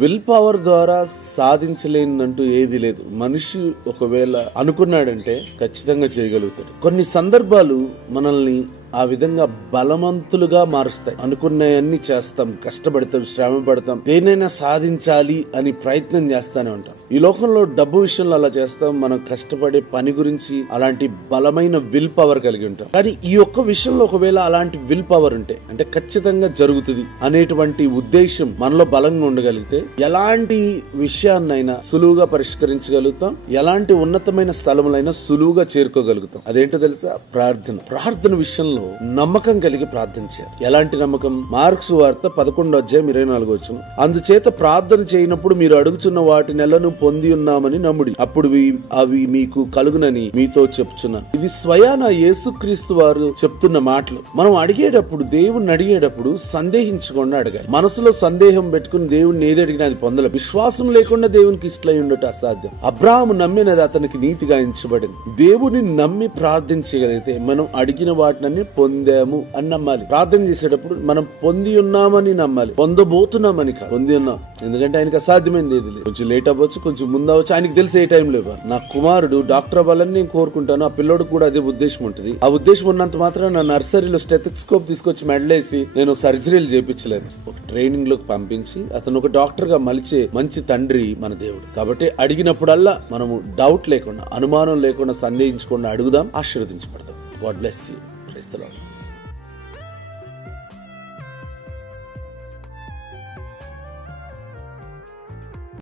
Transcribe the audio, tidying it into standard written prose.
Will power ద్వారా సాధించలేనంటూ ఏది లేదు. మనిషి ఒకవేళ అనుకున్నాడంటే ఖచ్చితంగా చేయగలుగుతాడు. కొన్ని సందర్భాలు మనల్ని ఆ విధంగా బలవంతులుగా మారుస్తాయి. అనుకున్నవన్నీ చేస్తాం, కష్టపడతాం, శ్రమ పడతాం, దేనైనా సాధించాలి అని ప్రయత్నం చేస్తానే ఉంటాం. ఈ లోకంలో డబ్బు విషయంలో అలా చేస్తాం, మనం కష్టపడే పని గురించి అలాంటి బలమైన విల్ పవర్ కలిగి ఉంటాం. కానీ ఈ ఒక్క విషయంలో ఒకవేళ అలాంటి విల్ పవర్ ఉంటే, అంటే ఖచ్చితంగా జరుగుతుంది అనేటువంటి ఉద్దేశం మనలో బలంగా ఉండగలిగితే ఎలాంటి విషయాన్నైనా సులువుగా పరిష్కరించగలుగుతాం, ఎలాంటి ఉన్నతమైన స్థలములైనా సులువుగా చేరుకోగలుగుతాం. అదేంటో తెలుసా? ప్రార్థన విషయంలో నమ్మకం కలిగి ప్రార్థించారు. ఎలాంటి నమ్మకం? మార్కు సువార్త 11:24. అందుచేత ప్రార్థన చేయనప్పుడు మీరు అడుగుచున్న వాటి నెలను పొంది ఉన్నామని నమ్ముడి, అప్పుడు అవి మీకు కలుగునని మీతో చెప్తున్నాను. ఇది స్వయాన యేసుక్రీస్తు వారు చెప్తున్న మాటలు. మనం అడిగేటప్పుడు, దేవుణ్ణి అడిగేటప్పుడు సందేహించకుండా అడగాలి. మనసులో సందేహం పెట్టుకుని దేవుణ్ణి ఏది అడిగినా అది పొందలేదు. విశ్వాసం లేకుండా దేవునికి ఇష్టమై ఉండట అసాధ్యం. అబ్రాహాము నమ్మినది అతనికి నీతిగా ఎంచబడింది. దేవుని నమ్మి ప్రార్థించగలిగితే మనం అడిగిన వాటిని పొందాము అని నమ్మాలి. ప్రార్థన చేసేటప్పుడు మనం పొంది ఉన్నామని నమ్మాలి, పొందబోతున్నామని కాదు. పొంది ఉన్నాం, ఎందుకంటే ఆయనకి అసాధ్యమైంది ఏది లేదు. కొంచెం లేట్ అవ్వచ్చు, కొంచెం ముందు అవ్వచ్చు, ఆయనకి తెలిసి ఏ టైం లేవు. నా కుమారుడు డాక్టర్ అవ్వాలని నేను కోరుకుంటాను, ఆ పిల్లోడు కూడా అదే ఉద్దేశం ఉంటుంది. ఆ ఉద్దేశం ఉన్నంత మాత్రం నా నర్సరీలో స్టెథోస్కోప్ తీసుకొచ్చి మెడలేసి నేను సర్జరీలు చేయించలేదు. ఒక ట్రైనింగ్ లోకి పంపించి అతను ఒక డాక్టర్ గా మలిచే మంచి తండ్రి మన దేవుడు. కాబట్టి అడిగినప్పుడల్లా మనము డౌట్ లేకుండా, అనుమానం లేకుండా, సందేహించకుండా అడుగుదాం, ఆశీర్వదించబడదాం. God bless you. Praise the Lord.